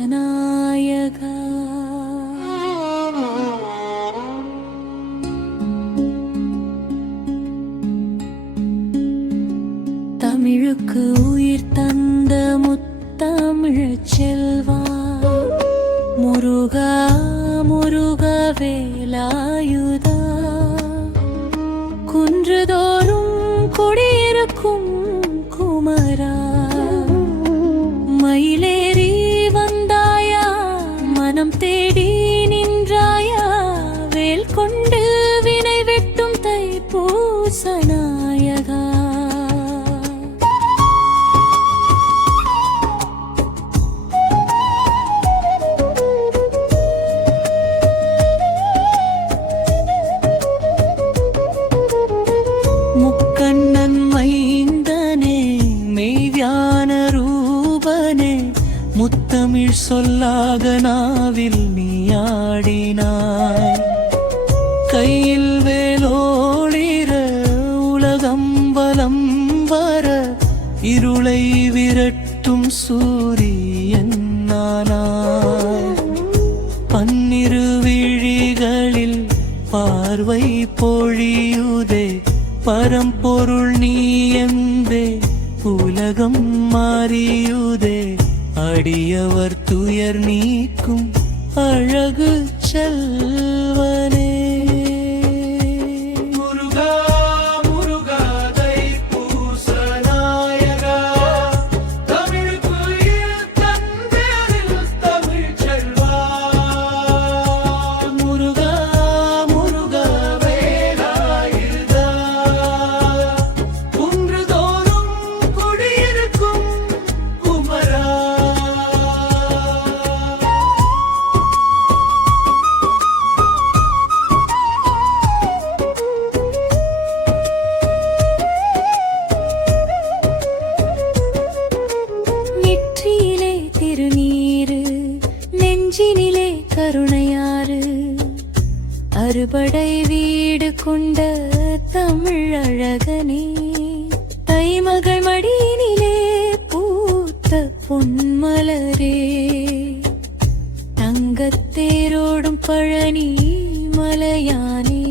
தைப்பூசநாயகா தமிழுக்கு உயிர் தந்த முத்தமிழச் செல்வா முருகா முருகா வேலாயுதா குன்றுதோறும் குடியிருக்கும் குமரா மயிலேறி வந்தாயா மனம் தேடி நின்றாயா வேல் கொண்டு வினை வெட்டும் தைப்பூசநாயகா முக்கண்ணன் மைந்தனே மெய்ஞான ரூபனே முத்தமிழ் சொல்லாக நாவில் நீயாடினாய் கையில் வேலோளிர உலகம் வலம் வர இருளை விரட்டும் சூரியன் நானாய் பன்னிரு விழிகளில் பார்வை பொழியுதே பரம்பொருள் நீ என்பே உலகம் மாறியுதே அடியவர் துயர் நீக்கும் அழகு செல்வனே முருகா முருகா தைப்பூசநாயகா தமிழுக்கு உயிர் தந்த தமிழ் செல்வா முருகா முருகா வேலாயுதா குன்றுதோறும் குடியிருக்கும் குமரா நெற்றியிலே திருநீரு நெஞ்சினிலே கருணையாறு அறுபடை வீடு கொண்ட தமிழ் அழகனே தைமகள் மடியினிலே பூத்த பொன்மலரே தங்கத்தேரோடும் பழனி மலையானே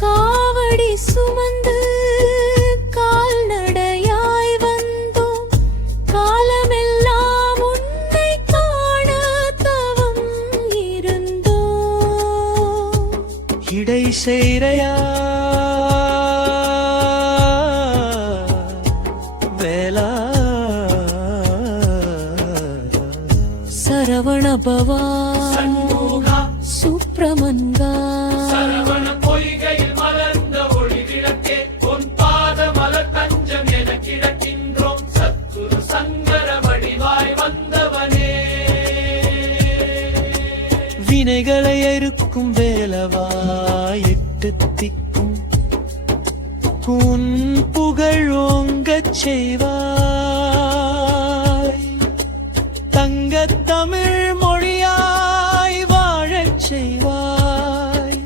காவடி சுமந்து கால்நடையாய் வந்தோம் காலமெல்லாம் உன்னை காண தவம் இருந்தோம் இடை சேரையா வேலா சரவண பவா சுப்பிரமன்கா சரவண பொய்கையில் மலர்ந்த ஒளி விளக்கே உன் பாத மலர் தஞ்சம் என கிடக்கின்றோம் சத்துரு சங்கர வடிவாய் வந்தவனே வினைகளை எருக்கும் வேலவா எட்டு திக்கும் உன் புகழ் ஓங்கச் செய்வாய் தங்கத் தமிழ் மொழியாய் வாழச் செய்வாய்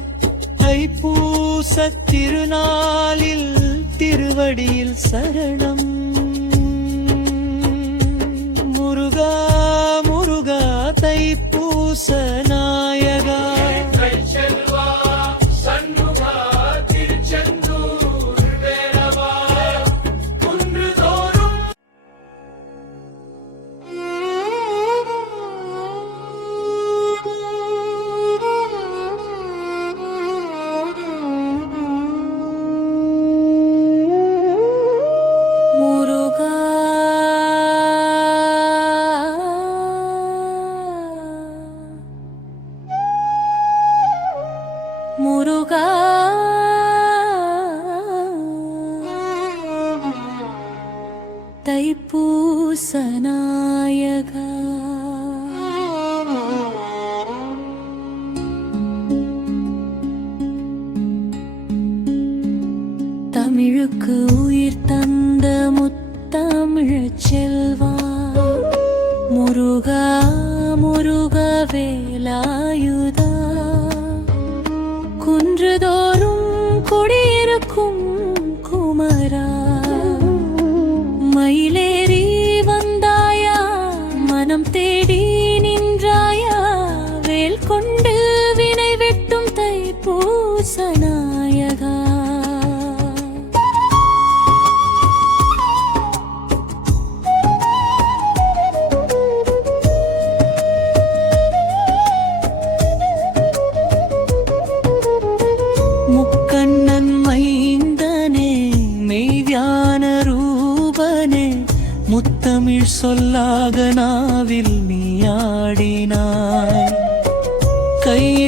தைப்பூசத் திருநாளில் திருவடியில் சரணம் முருகா முருகா தைப்பூசநாயகா கை செல்வா சண்முகா திருச்செந்தூர் வேலவா குன்றுதோறும் முருகா முருகா தைப்பூசநாயகா தமிழுக்கு உயிர் தந்த முத்தமிழச் செல்வா முருகா முருகா வேலாயுதா குன்றுதோறும் குடியிருக்கும் குமரா மயிலேறி வந்தாயா ராகனாவில் நீ ஆடினாய் கையில்